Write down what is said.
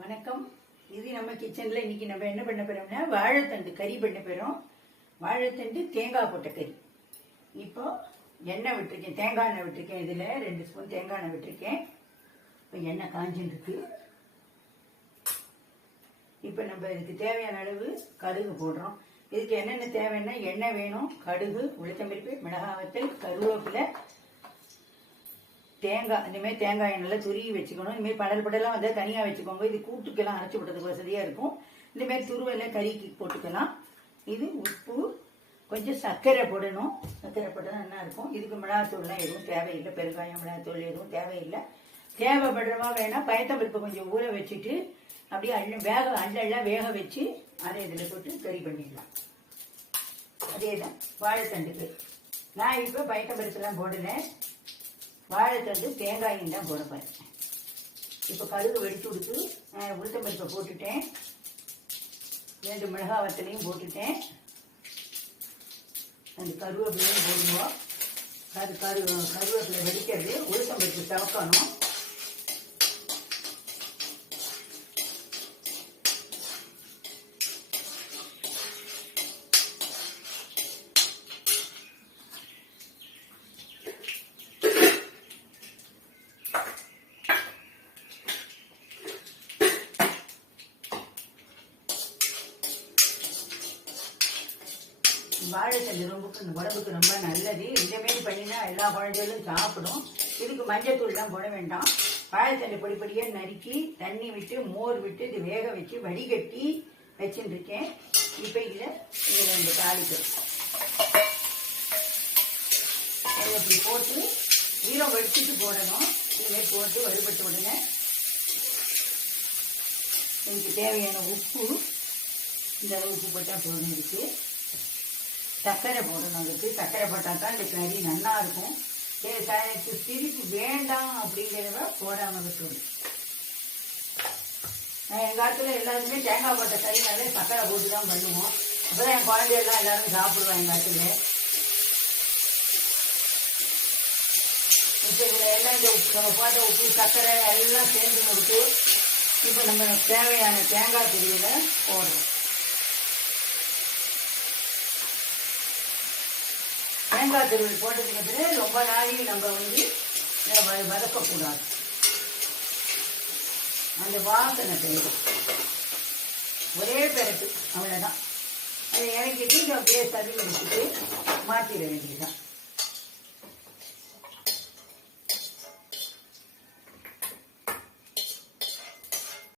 வணக்கம். இது நம்ம கிச்சன்ல இன்னைக்கு நம்ம என்ன பண்ண போறோம்னா வாழைத்தண்டு கறி பண்ண போறோம். வாழைத்தண்டு தேங்காய் போட்ட கறி. இப்போ எண்ணெய் விட்டுருக்கேன், தேங்காய் எண்ணெய் விட்டுருக்கேன். இதுல 2 ஸ்பூன் தேங்காய் எண்ணெய் விட்டுருக்கேன். இப்போ எண்ணெய் காஞ்சின்னு இருக்கு. இப்போ நம்ம இதுக்கு தேவையான அளவு கடுகு போடுறோம். இதுக்கு என்னென்ன தேவைன்னா எண்ணெய் வேணும், கடுகு, உளுத்தம்பருப்பு, மிளகாய் வத்தல், கருவேப்பிலை, தேங்காய். இனிமேல் தேங்காய் எண்ணெயில் துருவி வச்சுக்கணும். இனிமேல் படல் படலாம் வந்து தனியாக வச்சுக்கோங்க. இது கூட்டுக்கெல்லாம் அரைச்சி விட்டதுக்கு வசதியாக இருக்கும். இந்தமாரி துருவெல்லாம் கறிக்கு போட்டுக்கலாம். இது உப்பு, கொஞ்சம் சர்க்கரை போடணும். சர்க்கரை போட்டால் நல்லா இருக்கும். இதுக்கு மிளகாத்தூள்லாம் எதுவும் தேவையில்லை. பெருங்காயம், மிளகாத்தூள் எதுவும் தேவையில்லை. தேவைப்படுறவா வேணா பயத்தம்பருப்பை கொஞ்சம் ஊற வச்சுட்டு அப்படியே அள்ளெல்லாம் வேக வச்சு அதை இதில் போட்டு கறி பண்ணிடலாம். அதே தான் வாழைத்தண்டுக்கு. நான் இப்போ பயத்தம்பருப்பெல்லாம் போடலை. வாழைத்தண்டு தேங்காயும் தான் போட போறேன். இப்போ கடுகு வெடிச்சு கொடுத்து உளுத்தம்பருப்பை போட்டுட்டேன். 2 மிளகாய் வத்தலையும் போட்டுட்டேன். அந்த கருவேப்பிலையும் போடுவோம். கருவேப்பிலை வெடிக்கிறது, உளுத்தம்பருப்பு சவக்கணும். வாழைத்தண்டு உடம்புக்கு ரொம்ப நல்லது. இந்தமாரி பண்ணினா எல்லா குழந்தைகளும் சாப்பிடும். இதுக்கு மஞ்சத்தூள்லாம் போட வேண்டாம். வாழைத்தண்டு பொடிப்படியாக நறுக்கி தண்ணி விட்டு மோர் விட்டு இது வேக வச்சு வடிகட்டி வச்சுட்டு இருக்கேன். இப்போ இதில் 2 தாளிப்பு இப்படி போட்டு ஈரம் வடிச்சுட்டு போடணும். இதுமாரி போட்டு வறுபட்ட உடனே இதுக்கு தேவையான உப்பு, இந்த உப்பு போட்டால் போதும். இருக்கு சர்க்கரை போடணும். அதுக்கு சர்க்கரை போட்டால் தான் இந்த கறி நல்லா இருக்கும். சிரிப்பு வேண்டாம் அப்படிங்கிறத போடாமல் விட்டுணும். எங்கள் காலத்தில் எல்லாருமே தேங்காய் போட்ட கறினாலே சர்க்கரை போட்டு தான் பண்ணுவோம். அப்போதான் என் குழந்தையெல்லாம் எல்லாரும் சாப்பிடுவோம் எங்கள் காலத்தில். இப்போ இதில் எல்லாம் இந்த நம்ம போட்ட உப்பு, சர்க்கரை எல்லாம் சேர்ந்து கொடுத்து இப்போ நம்ம தேவையான தேங்காய் துருவில போடுறோம். தேங்காய் துருவல் போட்டதுக்கு பிறகு ரொம்ப நாளைக்கு நம்ம வந்து வதக்கக்கூடாது. அந்த வாசனை தெரியும். ஒரே பெரட்டு அவ்வளோதான். அதை இறக்கிட்டு அப்படியே சரி வச்சுட்டு மாற்றிட வேண்டியதுதான்.